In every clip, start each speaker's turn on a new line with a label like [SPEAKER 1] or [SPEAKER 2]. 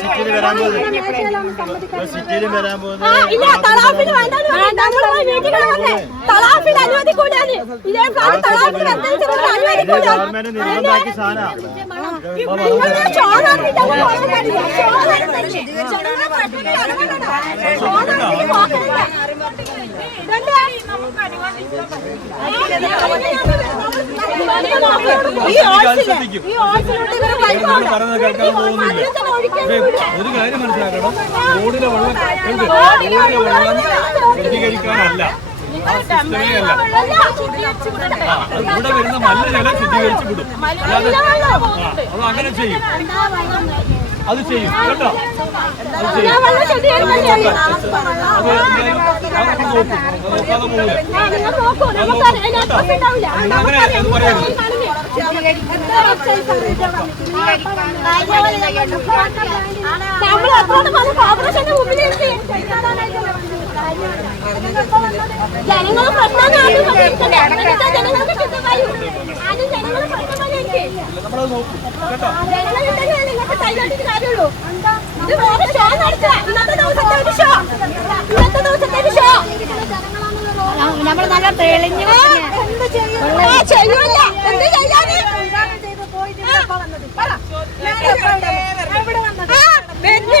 [SPEAKER 1] സിറ്റിയിൽ വരാൻ പോകുന്നത് സിറ്റിയിലും വരാൻ പോകുന്നത് ഗവൺമെന്റ് നിർബന്ധമാക്കി സാധനമാണ്
[SPEAKER 2] ഒരു കാര്യം മനസ്സിലാക്കണം റോഡിലെ വെള്ളം.
[SPEAKER 3] റോഡിലെ
[SPEAKER 2] വെള്ളം ശുദ്ധീകരിക്കാനല്ല ഇവിടെ വരുന്ന നല്ല ജലം ശുദ്ധീകരിച്ച് വിടും അല്ലാതെ അത് അങ്ങനെ ചെയ്യും അത് ചെയ്യും കേട്ടോ
[SPEAKER 3] ജനങ്ങൾ പ്രശ്നം ജനങ്ങൾക്ക് ചിന്തമായി ആദ്യം ജനങ്ങൾ പ്രശ്നമായിരിക്കും
[SPEAKER 4] നമ്മൾ നല്ല തെളിഞ്ഞു
[SPEAKER 3] എന്ത് ചെയ്യും ആ, ചെയ്യൂല എന്ത് ചെയ്യാന് ആ, വെന്നി.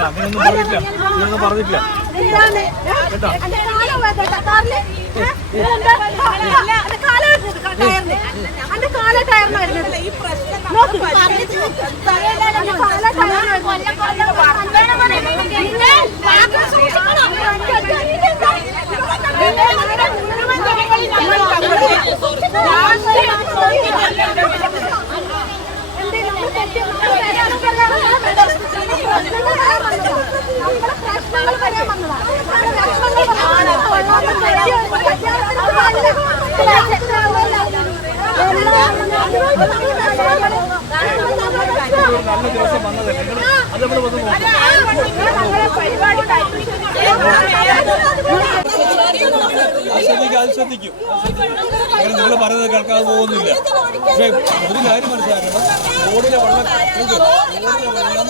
[SPEAKER 2] അങ്ങനെയൊന്നുമില്ല അങ്ങനെയൊന്നും പറഞ്ഞിട്ടില്ല. അങ്ങനെയൊന്നും പറഞ്ഞിട്ടില്ല. കേട്ടോ?
[SPEAKER 3] എന്റെ കാലം വേണ്ട കാറിൽ എന്താ എന്റെ കാലം ടയറിന് എന്റെ കാല ടയറിന് വരുന്നത് നോക്ക് എന്റെ കാല ടയറിന് പ്രശ്നങ്ങൾ വരാൻ
[SPEAKER 2] നല്ല ദിവസം വന്നത് നിങ്ങൾ അത് ശ്രദ്ധിക്കും. അങ്ങനെ നിങ്ങൾ പറയുന്നത് കേൾക്കാതെ പോകുന്നില്ല. പക്ഷേ ഒരു കാര്യം മനസ്സിലാക്കണം. റോഡിലെ വെള്ളം കേൾക്ക്. റോഡിലെ വെള്ളം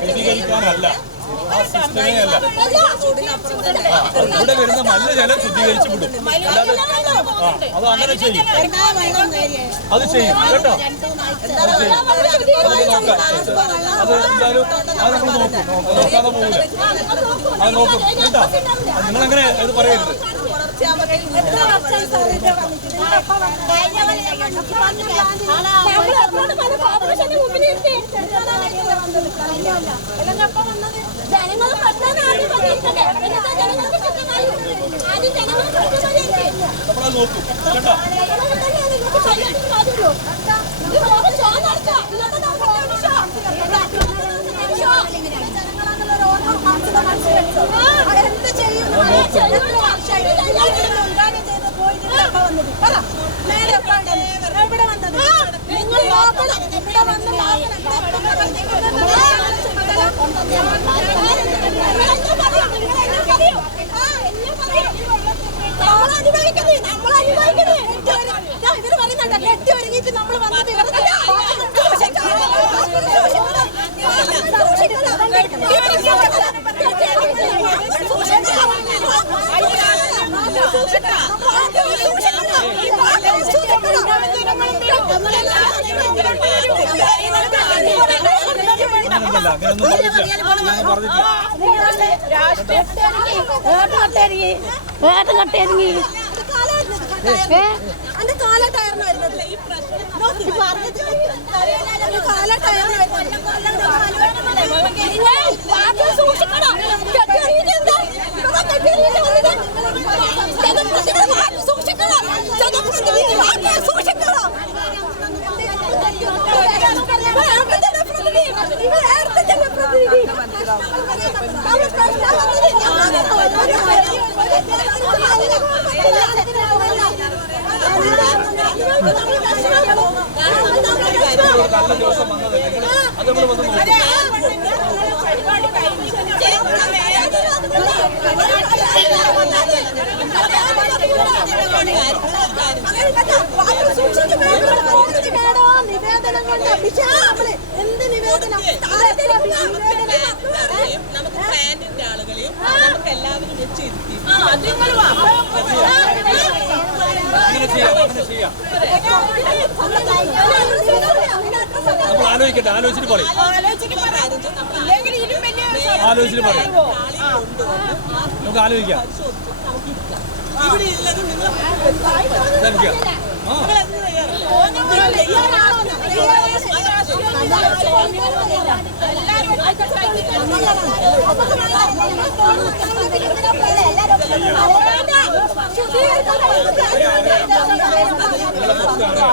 [SPEAKER 2] ശുദ്ധീകരിക്കാനല്ല ഇവിടെ വരുന്ന നല്ല ജലം ശുദ്ധീകരിച്ച് വിടും. അല്ലാതെ അത് അങ്ങനെ ചെയ്യും. അത് ചെയ്യും. കേട്ടോ? അത് ചെയ്യും. അത് എന്തായാലും അത് നമ്മൾ നോക്കും. നോക്കാതെ പോകില്ല അത് നോക്കും. കേട്ടോ? നിങ്ങളങ്ങനെ ഇത് പറയരുത്.
[SPEAKER 3] ജനങ്ങൾ പ്രശ്നം ആദ്യം എന്നിട്ട് ജനങ്ങൾക്ക് ശക്തമായി ആദ്യം ജനങ്ങൾ പ്രശ്നം
[SPEAKER 2] നോക്കും കേട്ടോ
[SPEAKER 3] നിങ്ങൾ അനുഭവിക്കുന്നത് ഇവിടെ വന്ന് ഇവർ പറയുന്നുണ്ട് കെട്ടി ഒരുങ്ങിയിട്ട് നമ്മൾ വന്നത്
[SPEAKER 2] അങ്ങനെയൊന്നുമല്ല അങ്ങനെയൊന്നും പറഞ്ഞിട്ടില്ല അങ്ങനെയൊന്നും പറഞ്ഞിട്ടില്ല
[SPEAKER 3] അന്റെ നിവേദനം കൊണ്ട് നമ്മൾ എന്ത് നിവേദനം
[SPEAKER 5] നമുക്ക് ഫാനിന്റെ ആളുകളെയും നമുക്ക് എല്ലാവരും വെച്ചിരുത്തി
[SPEAKER 2] നമ്മൾ ആലോചിക്കട്ടെ ആലോചിച്ചിട്ട് പറയും. ആലോചിച്ചിട്ട് പറയും. നമുക്ക് ആലോചിക്കാം.
[SPEAKER 5] ഇവിടെ ഉള്ളത്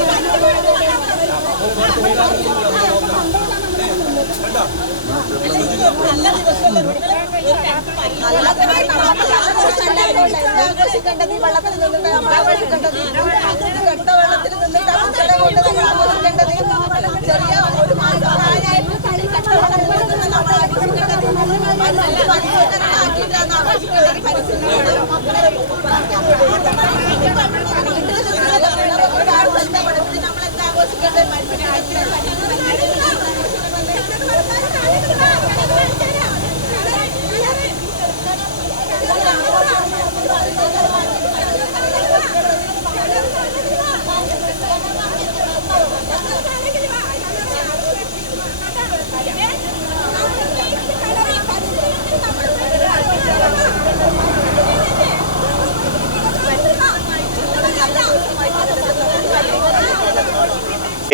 [SPEAKER 3] ആഘോഷിക്കേണ്ടത് ഈ വെള്ളത്തിൽ നിന്നിട്ട് നമ്മൾ ആഘോഷിക്കേണ്ടത് കെട്ട വെള്ളത്തിൽ നിന്നിട്ട് കുട്ടികളെ കൊണ്ട് നമ്മൾ ആഘോഷിക്കേണ്ടത് ചെറിയ ഒരു മാസം പ്രായമായിട്ട് കളി കെട്ട വെള്ളത്തിൽ നിന്ന് നമ്മൾ ആഘോഷിക്കേണ്ടത് മനസ്സിലാക്കിയിട്ടാണ് ആഘോഷിക്കേണ്ടത് പരിസ്ഥിതിയോട്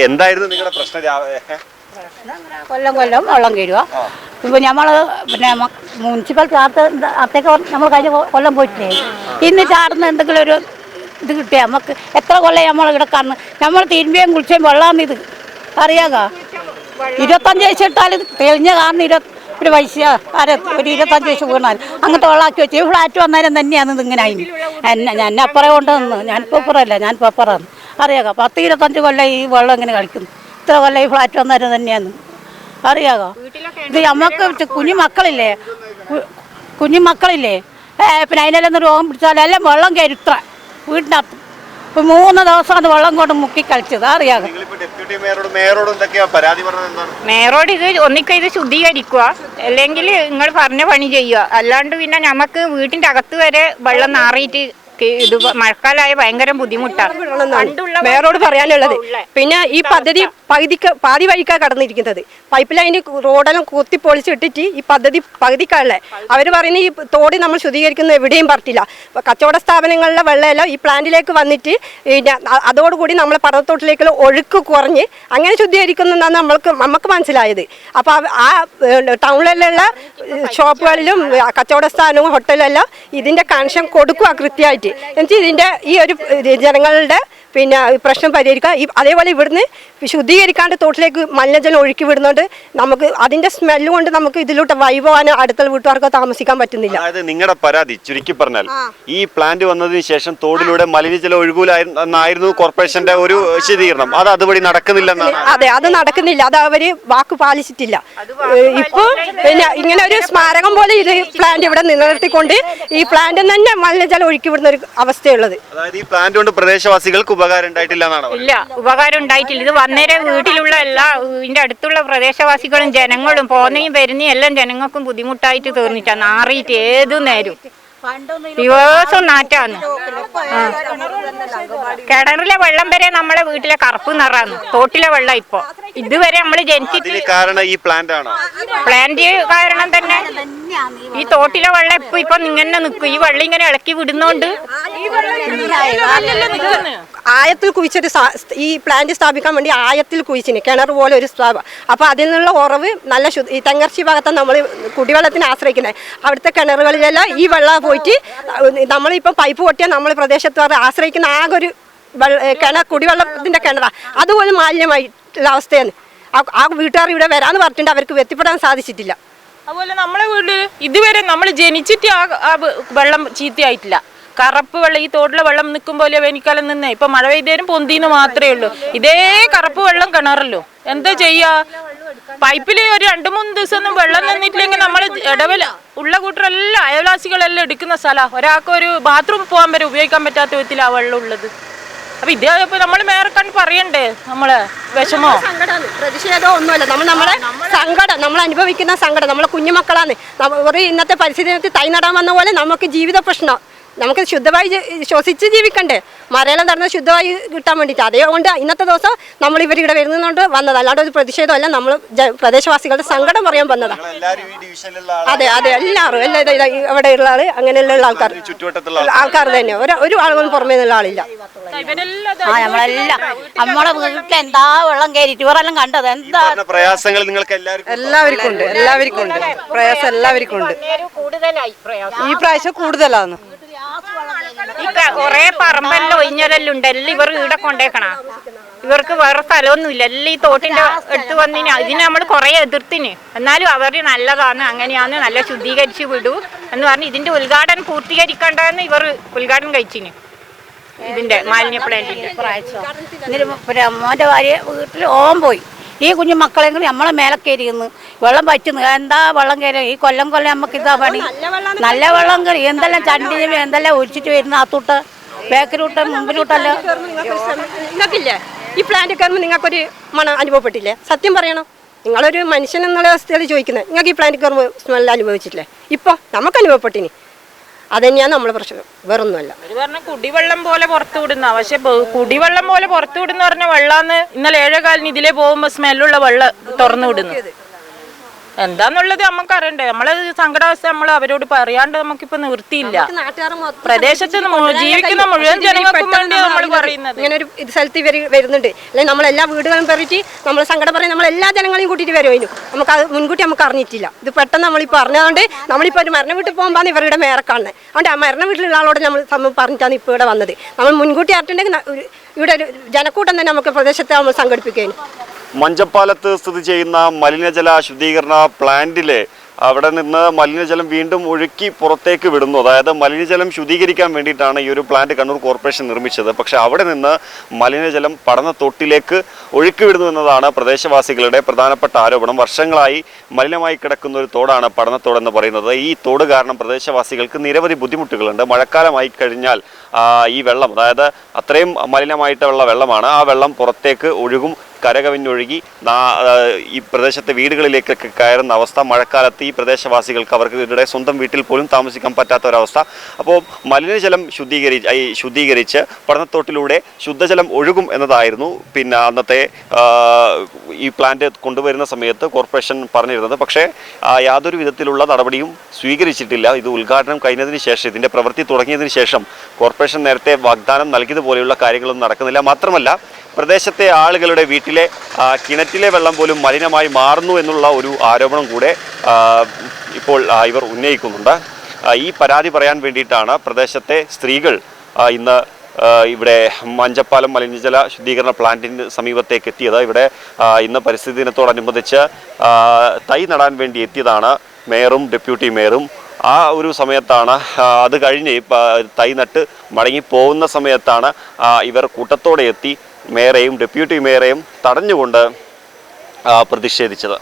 [SPEAKER 6] എന്തായിരുന്നു നിങ്ങളുടെ പ്രശ്നം? രാവിലെ
[SPEAKER 4] കൊല്ലം കൊല്ലം വെള്ളം കയറുക. ഇപ്പൊ ഞമ്മൾ പിന്നെ മുനിസിപ്പൽ ചാർത്ത് അത്തേക്ക് നമ്മൾ കഴിഞ്ഞ കൊല്ലം പോയിട്ടില്ലേ? ഇന്ന് ചാടുന്ന എന്തെങ്കിലും ഒരു ഇത് കിട്ടിയ നമുക്ക് എത്ര കൊല്ലം നമ്മൾ ഇവിടെ കാണുന്നു നമ്മൾ തിരുമ്പിയും കുളിച്ചേം വെള്ളാന്ന് ഇത്. അറിയാക ഇരുപത്തഞ്ച് വയസ്സ് ഇട്ടാൽ ഇത് തെളിഞ്ഞ കാരണം ഇരുപത്തി ഒരു വയസ്സ് ആരെ ഒരു ഇരുപത്തഞ്ച് വയസ്സ് വീണാൽ അങ്ങനത്തെ വെള്ളാക്കി വെച്ചു. ഈ ഫ്ലാറ്റ് വന്നാലും തന്നെയാണ് ഇത് ഇങ്ങനെ അതിന് എന്നെ ഞാൻ അപ്പുറം കൊണ്ട് നിന്ന് ഞാൻ ഞാനിപ്പോൾ അപ്പുറമാണ് അറിയാക പത്ത് ഇരുപത്തഞ്ച് കൊല്ലം ഈ വെള്ളം ഇങ്ങനെ കളിക്കും ഇത്ര കൊല്ലം ഈ ഫ്ലാറ്റ് വന്നാലും തന്നെയാണ് അറിയാകോ ഇത് നമുക്ക് കുഞ്ഞു മക്കളില്ലേ? കുഞ്ഞു മക്കളില്ലേ? ഏ, പിന്നെ അതിനെല്ലാം രോഗം പിടിച്ചാൽ എല്ലാം വെള്ളം കയറിത്ര വീട്ടിനകത്ത് ഇപ്പം മൂന്ന് ദിവസം അത് വെള്ളം കൊണ്ട് മുക്കി കളിച്ചത്
[SPEAKER 6] ഡെപ്യൂട്ടി മേയറോടും
[SPEAKER 7] ഇത് ഒന്നിക്ക ഇത് ശുദ്ധീകരിക്കുക അല്ലെങ്കിൽ നിങ്ങൾ പറഞ്ഞ പണി ചെയ്യുക അല്ലാണ്ട് പിന്നെ നമുക്ക് വീട്ടിന്റെ അകത്ത് വരെ വെള്ളം നാറിയിട്ട് ഇത് മഴക്കാലമായ ഭയങ്കര ബുദ്ധിമുട്ടാണ്.
[SPEAKER 8] വേറോട് പറയാനുള്ളത്. പിന്നെ ഈ പദ്ധതി പകുതിക്ക് പാതി വഴിക്കാ കടന്നിരിക്കുന്നത്. പൈപ്പ് ലൈന് റോഡെല്ലാം കുത്തി പൊളിച്ചിട്ടിട്ട് ഈ പദ്ധതി പകുതിക്കാളെ അവർ പറയുന്ന ഈ തോട് നമ്മൾ ശുദ്ധീകരിക്കുന്ന എവിടെയും പറ്റില്ല. കച്ചവട സ്ഥാപനങ്ങളിലെ വെള്ളമെല്ലാം ഈ പ്ലാന്റിലേക്ക് വന്നിട്ട് പിന്നെ അതോടുകൂടി നമ്മളെ പടത്തോട്ടിലേക്കുള്ള ഒഴുക്ക് കുറഞ്ഞ് അങ്ങനെ ശുദ്ധീകരിക്കുന്നതാണ് നമ്മൾക്ക് നമുക്ക് മനസ്സിലായത്. അപ്പോൾ ആ ടൗണിലുള്ള ഷോപ്പുകളിലും കച്ചവട സ്ഥാനവും ഹോട്ടലെല്ലാം ഇതിന്റെ കണക്ഷൻ കൊടുക്കുക കൃത്യമായിട്ട്. എന്നുവെച്ചാൽ ഇതിന്റെ ഈ ഒരു ജനങ്ങളുടെ പിന്നെ പ്രശ്നം പരിഹരിക്കുക. ഈ അതേപോലെ ഇവിടുന്ന് ശുദ്ധീകരിക്കാണ്ട് തോട്ടിലേക്ക് മലിനജലം ഒഴുക്കി വിടുന്നുണ്ട്. നമുക്ക് അതിന്റെ സ്മെല്ല് കൊണ്ട് നമുക്ക് ഇതിലോട്ട് വൈവാനോ അടുത്ത വീട്ടുകാർക്കോ താമസിക്കാൻ പറ്റുന്നില്ല.
[SPEAKER 6] അതായത് നിങ്ങളുടെ പരാതി ചുരുക്കി പറഞ്ഞാൽ ഈ പ്ലാന്റ് വന്നതിന് ശേഷം തോടിലൂടെ മലിനജലം ഒഴുകൂലായിരുന്നു കോർപ്പറേഷന്റെ ഒരു വിശദീകരണം. അത് അതുവഴി നടക്കുന്നില്ല
[SPEAKER 8] അതെ അത് നടക്കുന്നില്ല. അത് അവർ വാക്ക് പാലിച്ചിട്ടില്ല. ഇപ്പോ ഇപ്പൊ പിന്നെ ഇങ്ങനെ ഒരു സ്മാരകം പോലെ ഇത് പ്ലാന്റ് ഇവിടെ നിലനിർത്തിക്കൊണ്ട് ഈ പ്ലാന്റ് തന്നെ മലിനജലം ഒഴുക്കി വിടുന്ന ഒരു അവസ്ഥയുള്ളത്.
[SPEAKER 6] അതായത് ഈ പ്ലാന്റ് കൊണ്ട് പ്രദേശവാസികൾക്ക് ഉപകാരം ഉണ്ടായിട്ടില്ല എന്നാണ്
[SPEAKER 7] ഇല്ല ഉപകാരം ഉണ്ടായിട്ടില്ല. ഇത് വന്നേരം വീട്ടിലുള്ള എല്ലാ ഇതിന്റെ അടുത്തുള്ള പ്രദേശവാസികളും ജനങ്ങളും പോന്നെയും വരുന്നേയും എല്ലാം ജനങ്ങൾക്കും ബുദ്ധിമുട്ടായിട്ട് തീർന്നിട്ടാ നാറിയിട്ട് ഏതു നേരം ദിവസവും നാറ്റാന്ന്. കിണറിലെ വെള്ളം വരെ നമ്മളെ വീട്ടിലെ കറുപ്പ് നിറാന്ന് തോട്ടിലെ വെള്ളം ഇപ്പൊ. ഇതുവരെ നമ്മൾ ജനിച്ചിട്ട്
[SPEAKER 6] ഇതിന് കാരണം ഈ പ്ലാന്റ് ആണോ?
[SPEAKER 7] പ്ലാന്റ് കാരണം തന്നെ. ഈ തോട്ടിലെ വെള്ളം ഇപ്പൊ ഇപ്പൊ ഇങ്ങനെ നിക്കും. ഈ വെള്ളം ഇങ്ങനെ ഇളക്കി വിടുന്നോണ്ട്
[SPEAKER 8] ആയത്തിൽ കുഴിച്ചൊരു ഈ പ്ലാന്റ് സ്ഥാപിക്കാൻ വേണ്ടി ആയത്തിൽ കുഴിച്ചിന് കിണർ പോലെ ഒരു സ്ഥാപനം അപ്പോൾ അതിൽ നിന്നുള്ള ഉറവ് നല്ല ശുദ്ധ ഈ തെങ്ങർച്ചി ഭാഗത്താണ് നമ്മൾ കുടിവെള്ളത്തിന് ആശ്രയിക്കുന്നത് അവിടുത്തെ കിണറുകളിലെല്ലാം ഈ വെള്ളം പോയിട്ട് നമ്മളിപ്പോൾ പൈപ്പ് പൊട്ടിയാൽ നമ്മൾ പ്രദേശത്ത് ആശ്രയിക്കുന്ന ആകെ ഒരു കിണ കുടിവെള്ളത്തിന്റെ കിണറാണ് അതുപോലെ മാലിന്യമായിട്ടുള്ള അവസ്ഥയാണ്. ആ- വീട്ടുകാർ ഇവിടെ വരാമെന്ന് പറഞ്ഞിട്ടുണ്ട് അവർക്ക് എത്തിപ്പെടാൻ സാധിച്ചിട്ടില്ല.
[SPEAKER 5] അതുപോലെ നമ്മളെ വീട്ടിൽ ഇതുവരെ നമ്മൾ ജനിച്ചിട്ട് ആ വെള്ളം ചീത്തയായിട്ടില്ല. കറുപ്പ് വെള്ളം ഈ തോട്ടിലെ വെള്ളം നിൽക്കും പോലെ വേനൽക്കാലം നിന്നേ. ഇപ്പൊ മഴ പെയ്തേരും പൊന്തിന്ന് മാത്രമേ ഉള്ളൂ. ഇതേ കറുപ്പ് വെള്ളം കിണറല്ലോ എന്താ ചെയ്യാ? പൈപ്പിൽ ഒരു രണ്ട് മൂന്ന് ദിവസം ഒന്നും വെള്ളം നിന്നിട്ടില്ലെങ്കിൽ നമ്മൾ ഇടവല ഉള്ള കൂട്ടരെല്ലാം അയൽവാസികളെല്ലാം എടുക്കുന്ന സ്ഥലമാണ് ഒരാൾക്ക് ഒരു ബാത്റൂം പോകാൻ വരെ ഉപയോഗിക്കാൻ പറ്റാത്ത വിധത്തിലാണ് വെള്ളം ഉള്ളത്. അപ്പൊ ഇത് ഇപ്പൊ നമ്മൾ മേറക്കാൻ പറയണ്ടേ? നമ്മൾ വിഷമോ?
[SPEAKER 8] പ്രതിഷേധമോ പ്രതിഷേധം ഒന്നുമല്ല. നമ്മൾ നമ്മളെ സങ്കടം നമ്മൾ അനുഭവിക്കുന്ന സങ്കടം. നമ്മളെ കുഞ്ഞുമക്കളാണ് ഒരു ഇന്നത്തെ പരിസ്ഥിതി തൈ നടാൻ വന്ന പോലെ നമുക്ക് ജീവിത പ്രശ്നം. നമുക്ക് ശുദ്ധമായി ശ്വസിച്ച് ജീവിക്കണ്ടേ. മരയെല്ലാം നടന്ന ശുദ്ധമായി കിട്ടാൻ വേണ്ടിയിട്ട്. അതേകൊണ്ട് ഇന്നത്തെ ദിവസം നമ്മൾ ഇവർ ഇവിടെ വരുന്നതുകൊണ്ട് വന്നത്. അല്ലാണ്ട് ഒരു പ്രതിഷേധമല്ല നമ്മൾ പ്രദേശവാസികളുടെ സങ്കടം പറയാൻ വന്നതാണ്
[SPEAKER 6] എല്ലാവരും ഈ ഡിവിഷനിലുള്ള
[SPEAKER 8] അതെ അതെ എല്ലാവരും എല്ലാ ഇതാ- ഇവിടെ ഇവിടെയുള്ള ആൾ അങ്ങനെയുള്ള ആൾക്കാർ. ആൾക്കാർ. തന്നെ. ഒരു ഒരു ആളുകളും പുറമേ നിന്നുള്ള ആളില്ല.
[SPEAKER 4] ആ നമ്മളെല്ലാം നമ്മളെ വീട്ടിൽ എന്താ വെള്ളം കയറിയിട്ട് ഇവരെല്ലാം കണ്ടത്? എന്താ?
[SPEAKER 6] പ്രയാസങ്ങൾ നിങ്ങൾക്ക് എല്ലാവർക്കും
[SPEAKER 9] എല്ലാവർക്കും ഉണ്ട് എല്ലാവർക്കും ഉണ്ട്. പ്രയാസം എല്ലാവർക്കും ഉണ്ട്.
[SPEAKER 7] ഈ പ്രയാസം
[SPEAKER 9] ഈ പ്രാവശ്യം കൂടുതലാണ്
[SPEAKER 7] ഈ കൊറേ പറമ്പെല്ലാം ഒഴിഞ്ഞതെല്ലാം ഉണ്ട്. എല്ലാം ഇവർ ഇവിടെ കൊണ്ടേക്കണ. ഇവർക്ക് വേറെ സ്ഥലമൊന്നുമില്ല. എല്ലാം ഈ തോട്ടിന്റെ അടുത്ത് വന്നിന്. അതിന് നമ്മൾ കുറെ എതിർത്തിന്. എന്നാലും അവർ നല്ലതാണ് അങ്ങനെയാന്ന് നല്ല ശുദ്ധീകരിച്ച് വിടൂ എന്ന് പറഞ്ഞ് ഇതിന്റെ ഉദ്ഘാടനം പൂർത്തീകരിക്കണ്ടെന്ന് ഇവർ ഉദ്ഘാടനം കഴിച്ചിന്. ഇതിന്റെ മാലിന്യ പ്ലാന്റിന്റെ
[SPEAKER 4] മോന്റെ ഭാര്യ വീട്ടിൽ ഓം പോയി. ഈ കുഞ്ഞു മക്കളെങ്കിലും നമ്മളെ മേലെ കയറിയിരുന്നു വെള്ളം പറ്റുന്നു. എന്താ വെള്ളം കയറി ഈ കൊല്ലം കൊല്ലം നമുക്ക് ഇതാ പണി. നല്ല വെള്ളം കയറി. എന്തെല്ലാം ചണ്ടി എന്തെല്ലാം ഒഴിച്ചിട്ട് വരുന്ന അത്തൂട്ട് ബേക്കറിട്ട് മുമ്പിലോട്ടല്ലോ
[SPEAKER 8] നിങ്ങൾക്കില്ലേ? ഈ പ്ലാന്റ് കയറുമ്പോൾ നിങ്ങൾക്കൊരു മണം അനുഭവപ്പെട്ടില്ലേ? സത്യം പറയണം? നിങ്ങളൊരു മനുഷ്യൻ എന്നുള്ള അവസ്ഥയിൽ ചോദിക്കുന്നത്. നിങ്ങൾക്ക് ഈ പ്ലാന്റ് കയറുമ്പോൾ സ്മെല്ലാം അനുഭവിച്ചിട്ടില്ലേ? ഇപ്പോൾ നമുക്ക് അനുഭവപ്പെട്ടിനി അതുതന്നെയാണ് നമ്മളെ പ്രശ്നം. വേറൊന്നുമല്ല.
[SPEAKER 5] പറഞ്ഞ കുടിവെള്ളം പോലെ പുറത്തു വിടുന്ന പക്ഷെ കുടിവെള്ളം പോലെ പുറത്തു വിടുന്ന പറഞ്ഞ വെള്ളാന്ന് ഇന്നലെ ഏഴേകാലിന് ഇതിലേ പോകുമ്പോ സ്മെല്ലുള്ള വെള്ളം തുറന്നു വിടുന്നു. എന്താന്നുള്ളത് നമുക്ക് അറിയണ്ടേ. നമ്മളെ സങ്കടാവസ്ഥ നമ്മൾ അവരോട് പറയാണ്ട് നമുക്കിപ്പോ നിവൃത്തിയില്ല. പ്രദേശത്ത് ജീവിക്കുന്ന മുഴുവൻ ജനങ്ങൾക്കും വേണ്ടി നമ്മൾ പറയുന്നത്.
[SPEAKER 8] ഇങ്ങനെ ഒരു സ്ഥലത്ത് ഇവർ വരുന്നുണ്ട്. അല്ലെങ്കിൽ നമ്മളെല്ലാ വീടുകളും പറഞ്ഞിട്ട് നമ്മൾ സങ്കടം പറയും നമ്മൾ എല്ലാ ജനങ്ങളെയും കൂട്ടിയിട്ട് വരുമായിരുന്നു നമുക്ക് അത് മുൻകൂട്ടി നമുക്ക് അറിഞ്ഞിട്ടില്ല. ഇത് പെട്ടെന്ന് നമ്മളിപ്പോൾ അറിഞ്ഞതുകൊണ്ട് നമ്മളിപ്പോൾ ഒരു മരണ വീട്ടിൽ പോകുമ്പോൾ ഇവരുടെ മേറെ കാണുന്നത്. അതുകൊണ്ട് ആ മരണ വീട്ടിലുള്ള ആളോട് നമ്മൾ പറഞ്ഞിട്ടാണ് ഇപ്പോൾ ഇവിടെ വന്നത്. നമ്മൾ മുൻകൂട്ടി അറിഞ്ഞിട്ടുണ്ടെങ്കിൽ ഇവിടെ ഒരു ജനക്കൂട്ടം തന്നെ നമുക്ക് പ്രദേശത്തെ നമ്മൾ സംഘടിപ്പിക്കുകയും
[SPEAKER 6] മഞ്ചപ്പാലത്ത് സ്ഥിതി ചെയ്യുന്ന മലിനജല ശുദ്ധീകരണ പ്ലാന്റിലെ അവിടെ നിന്ന് മലിനജലം വീണ്ടും ഒഴുക്കി പുറത്തേക്ക് വിടുന്നു. അതായത് മലിനജലം ശുദ്ധീകരിക്കാൻ വേണ്ടിയിട്ടാണ് ഈ ഒരു പ്ലാന്റ് കണ്ണൂർ കോർപ്പറേഷൻ നിർമ്മിച്ചത്. പക്ഷേ അവിടെ നിന്ന് മലിനജലം പഠനത്തൊട്ടിലേക്ക് ഒഴുക്കി വിടുന്നു എന്നതാണ് പ്രദേശവാസികളുടെ പ്രധാനപ്പെട്ട ആരോപണം. വർഷങ്ങളായി മലിനമായി കിടക്കുന്ന ഒരു തോടാണ് പടന്നത്തോട് എന്ന് പറയുന്നത്. ഈ തോട് കാരണം പ്രദേശവാസികൾക്ക് നിരവധി ബുദ്ധിമുട്ടുകളുണ്ട്. മഴക്കാലമായി കഴിഞ്ഞാൽ ഈ വെള്ളം അതായത് അത്രയും മലിനമായിട്ടുള്ള വെള്ളമാണ് ആ വെള്ളം പുറത്തേക്ക് ഒഴുകും കരകവിഞ്ഞൊഴുകി ഈ പ്രദേശത്തെ വീടുകളിലേക്കൊക്കെ കയറുന്ന അവസ്ഥ മഴക്കാലത്ത് ഈ പ്രദേശവാസികൾക്ക് അവർക്ക് ഇവരുടെ സ്വന്തം വീട്ടിൽ പോലും താമസിക്കാൻ പറ്റാത്ത ഒരവസ്ഥ അപ്പോൾ മലിനജലം ശുദ്ധീകരിച്ച് ഈ ശുദ്ധീകരിച്ച് പഠനത്തോട്ടിലൂടെ ശുദ്ധജലം ഒഴുകും എന്നതായിരുന്നു പിന്നെ അന്നത്തെ ഈ പ്ലാന്റ് കൊണ്ടുവരുന്ന സമയത്ത് കോർപ്പറേഷൻ പറഞ്ഞിരുന്നത്. പക്ഷേ യാതൊരു വിധത്തിലുള്ള നടപടിയും സ്വീകരിച്ചിട്ടില്ല. ഇത് ഉദ്ഘാടനം കഴിഞ്ഞതിന് ശേഷം ഇതിന്റെ പ്രവൃത്തി തുടങ്ങിയതിന് ശേഷം കോർപ്പറേഷൻ നേരത്തെ വാഗ്ദാനം നൽകിയതുപോലെയുള്ള കാര്യങ്ങളൊന്നും നടക്കുന്നില്ല. മാത്രമല്ല പ്രദേശത്തെ ആളുകളുടെ വീട്ടിലെ കിണറ്റിലെ വെള്ളം പോലും മലിനമായി മാറുന്നു എന്നുള്ള ഒരു ആരോപണം കൂടെ ഇപ്പോൾ ഇവർ ഉന്നയിക്കുന്നുണ്ട്. ഈ പരാതി പറയാൻ വേണ്ടിയിട്ടാണ് പ്രദേശത്തെ സ്ത്രീകൾ ഇന്ന് ഇവിടെ മഞ്ചപ്പാലം മലിനജല ശുദ്ധീകരണ പ്ലാന്റിന് സമീപത്തേക്ക് എത്തിയത്. ഇവിടെ ഇന്ന് പരിസ്ഥിതി ദിനത്തോടനുബന്ധിച്ച് തൈ നടാൻ വേണ്ടി എത്തിയതാണ് മേയറും ഡെപ്യൂട്ടി മേയറും. ആ ഒരു സമയത്താണ് അത് കഴിഞ്ഞ് തൈ നട്ട് മടങ്ങി പോകുന്ന സമയത്താണ് ഇവർ കൂട്ടത്തോടെ എത്തി മേയറെയും ഡെപ്യൂട്ടി മേയറെയും തടഞ്ഞുകൊണ്ട് പ്രതിഷേധിച്ചത്.